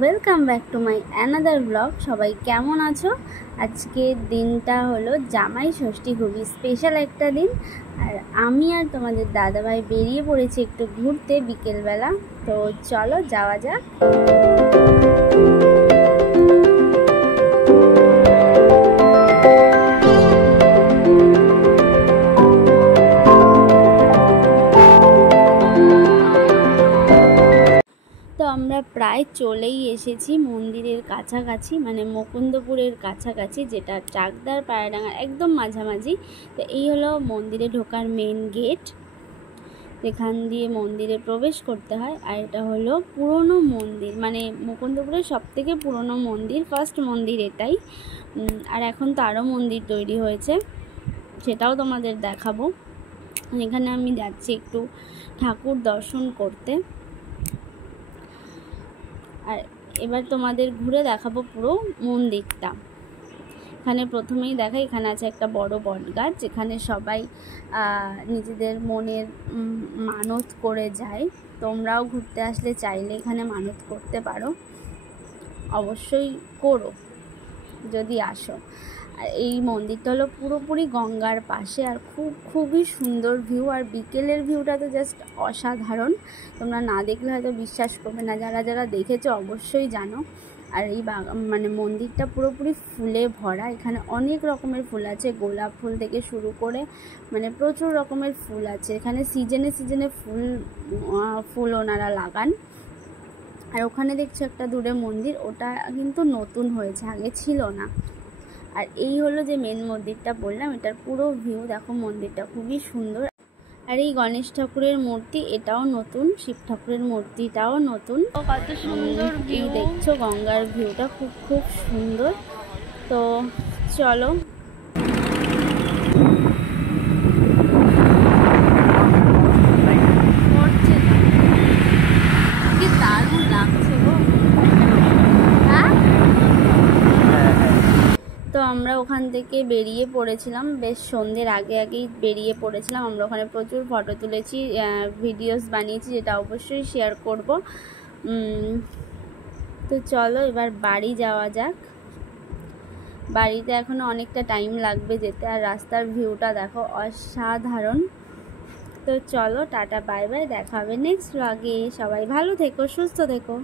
Welcome back to my another blog. সবাই কেমন আছো? আজকের দিনটা হলো জামাই ষষ্ঠী, খুবই স্পেশাল একটা দিন। আর আমি আর তোমাদের দাদাভাই বেরিয়ে পড়েছি একটু ঘুরতে বিকেলবেলা। তো চলো যাওয়া যাক। তো আমরা প্রায় চলেই এসেছি মন্দিরের কাছাকাছি, মানে মুকুন্দপুরের কাছাকাছি, যেটা চাকদার পায়রাডাঙ্গার একদম মাঝামাঝি। তো এই হলো মন্দিরে ঢোকার মেন গেট, এখান দিয়ে মন্দিরে প্রবেশ করতে হয়। আর এটা হলো পুরনো মন্দির, মানে মুকুন্দপুরের সবথেকে পুরনো মন্দির, ফার্স্ট মন্দির এটাই। আর এখন তো আরও মন্দির তৈরি হয়েছে, সেটাও তোমাদের দেখাবো। এখানে আমি যাচ্ছি একটু ঠাকুর দর্শন করতে। আর এবার তোমাদের ঘুরে দেখাবো পুরো মন্দিরটা। এখানে প্রথমেই দেখাই, এখানে আছে একটা বড় বট গাছ, যেখানে সবাই নিজেদের মনের মানত করে যায়। তোমরাও ঘুরতে আসলে চাইলে এখানে মানত করতে পারো, অবশ্যই করো যদি আসো। আর এই মন্দিরটা হলো পুরোপুরি গঙ্গার পাশে, আর খুবই সুন্দর ভিউ। আর বিকেলের ভিউটা তো জাস্ট অসাধারণ, তোমরা না দেখলে হয়তো বিশ্বাস করবে না, যারা যারা দেখেছো অবশ্যই জানো। আর এই মানে মন্দিরটা পুরোপুরি ফুলে ভরা, এখানে অনেক রকমের ফুল আছে, গোলাপ ফুল থেকে শুরু করে মানে প্রচুর রকমের ফুল আছে। এখানে সিজনে সিজনে ফুল ওনারা লাগান। আর ওখানে দেখছো একটা দূরে মন্দির, ওটা কিন্তু নতুন হয়েছে, আগে ছিল না। আর এই হলো যে মেন মন্দিরটা বললাম, এটার পুরো ভিউ দেখো, মন্দিরটা খুবই সুন্দর। আর এই গণেশ ঠাকুরের মূর্তি, এটাও নতুন, শিব ঠাকুরের মূর্তিটাও নতুন। কত সুন্দর ভিউ দেখছো, গঙ্গার ভিউটা খুব সুন্দর। তো চলো। কি দারুণ লাগছে গো। তো আমরা ওখান থেকে বেরিয়ে পড়েছিলাম, বেশ সন্ধ্যের আগেই বেরিয়ে পড়েছিলাম। আমরা ওখানে প্রচুর ফটো তুলেছি, ভিডিওস বানিয়েছি, যেটা অবশ্যই শেয়ার করব। তো চলো এবার বাড়ি যাওয়া যাক। বাড়িতে এখনও অনেকটা টাইম লাগবে যেতে, আর রাস্তার ভিউটা দেখো অসাধারণ। তো চলো, টাটা বাই বাই, দেখা হবে নেক্সট ব্লগে। সবাই ভালো থেকো, সুস্থ থেকো।